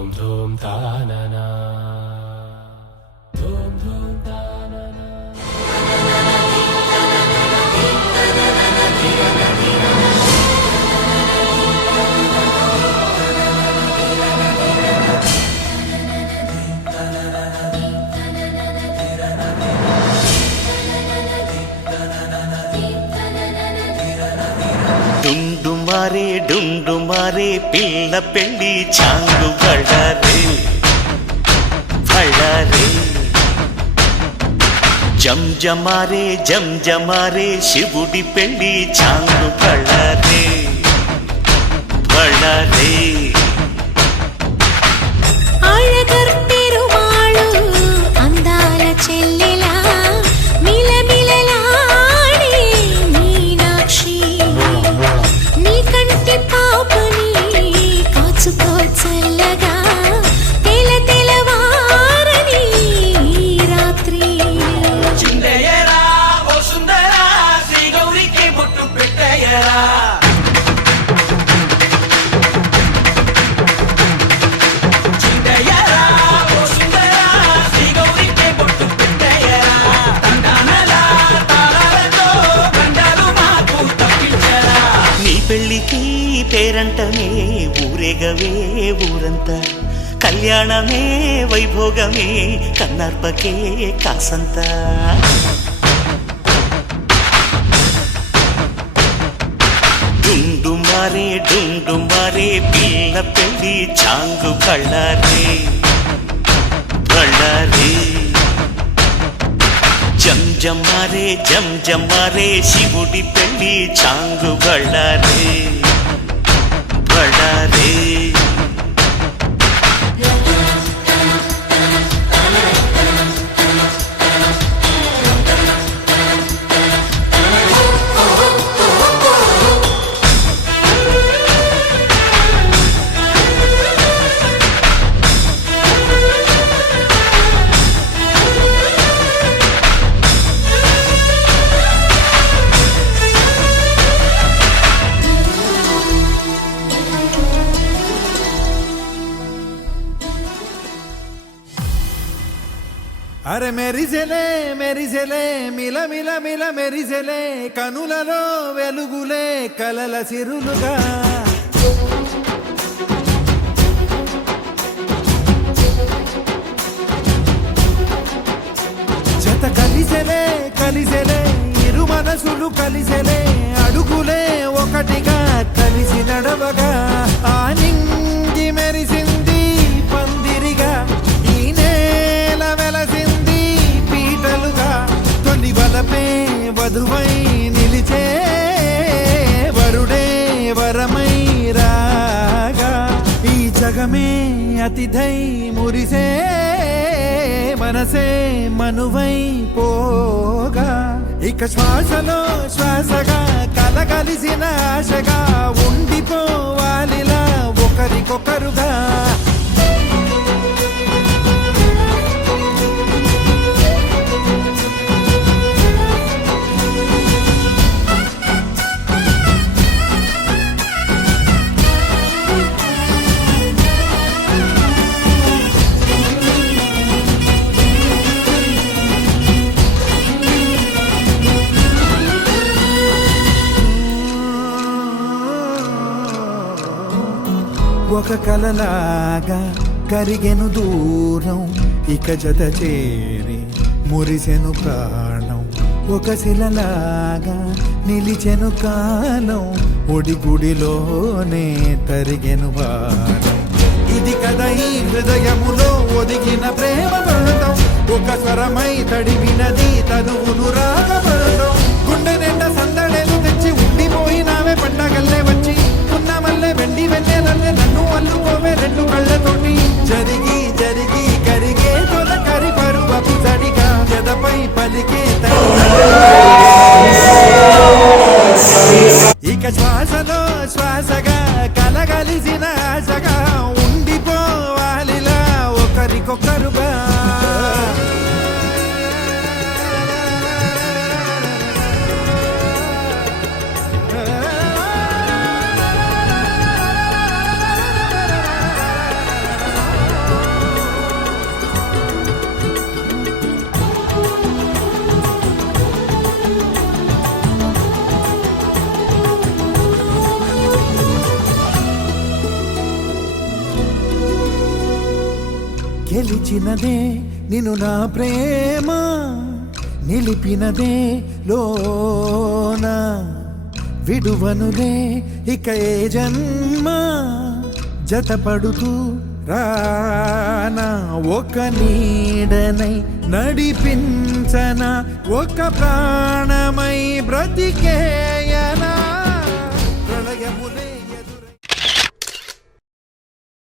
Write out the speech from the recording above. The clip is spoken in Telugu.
धूम धूम तानना धूम धूम तानना డుండుమారే పిల్ల పెళ్ళి చాంగు బళ్ళారే బళ్ళారే జంజమారే శివుడి పెళ్ళి చాంగు బళ్ళారే బళ్ళారే అందాల చెల్లెలా మిలమిలలాడే మీనాక్షి నీ కంటి పాపని కాచుకో చల్లగా తెలవారని రాత్రి చిందయ్యరా ఓ సుందరా శ్రీ గౌరికి బొట్టు పెట్టయ్యరా పెళ్ళికి పేరంటమే ఊరేగవే ఊరంతా కళ్యాణమే వైభోగమే కన్నార్పకే కాసంత డుండుమారే పిల్ల పెళ్ళి చాంగు కళ్ళారే బళ్ళారే జంజమారే శివుడి పెళ్ళి చాంగు బళ్ళారే బళ్ళారే అరే మెరిసెలే మిల మిల మిల మెరిసెలే కనులలో వెలుగులే కలల సిరులుగా జత కలిసెలే ఇరు మనసులు కలిసెలే అడుగులే ఒకటిగా కలిసి నడవగా ఆ నింగి మెరిసింది పందిరిగా ఈ నేల వెలసింది పీటలుగా తొలి వలపే వధువై నిలిచే వరుడే వరమై రాగా ఈ జగమే అతిథై మురిసే మనసే మనువై పోగా ఇక శ్వాసలో శ్వాసగా కలగలిసిన ఆశగా ఉండిపోవాలిలా ఒకరికొకరుగా ఒక కలలాగా కరిగెను దూరం ఇక జత చేరి మురిసెను ప్రాణం ఒక శిలలాగా నిలిచెను కాలం ఒడిగుడిలోనే తరిగెను వారం ఇది కదా ఈ హృదయములో ఒదిగిన ప్రేమ పడతాం ఒక స్వరమై తడివినది తనువును రాగపడతాం గుండె నిండా సందడేలు తెచ్చి ఉండిపోయినావే పండగల్లే వచ్చి ఉన్న మల్లె వెండి వెన్నెలల్లే నన్ను అల్లుకోవే రెండు కళ్ళతోటి జరిగి కరిగే తొల కరి పరువపు సడిగా జదపై పలికే ఇక శ్వాసలో శ్వాసగా కలగలిసిన ఆశగా ఉండిపోవాలిలా ఒకరికొకరుగా పిలిచినదే నిన్ను నా ప్రేమ నిలిపినదే లోన విడువనులే ఇక ఏ జన్మ జతపడుతూ రానా ఒక నీడనై నడిపించన ఒక ప్రాణమై బ్రతికేయనా ప్రళయము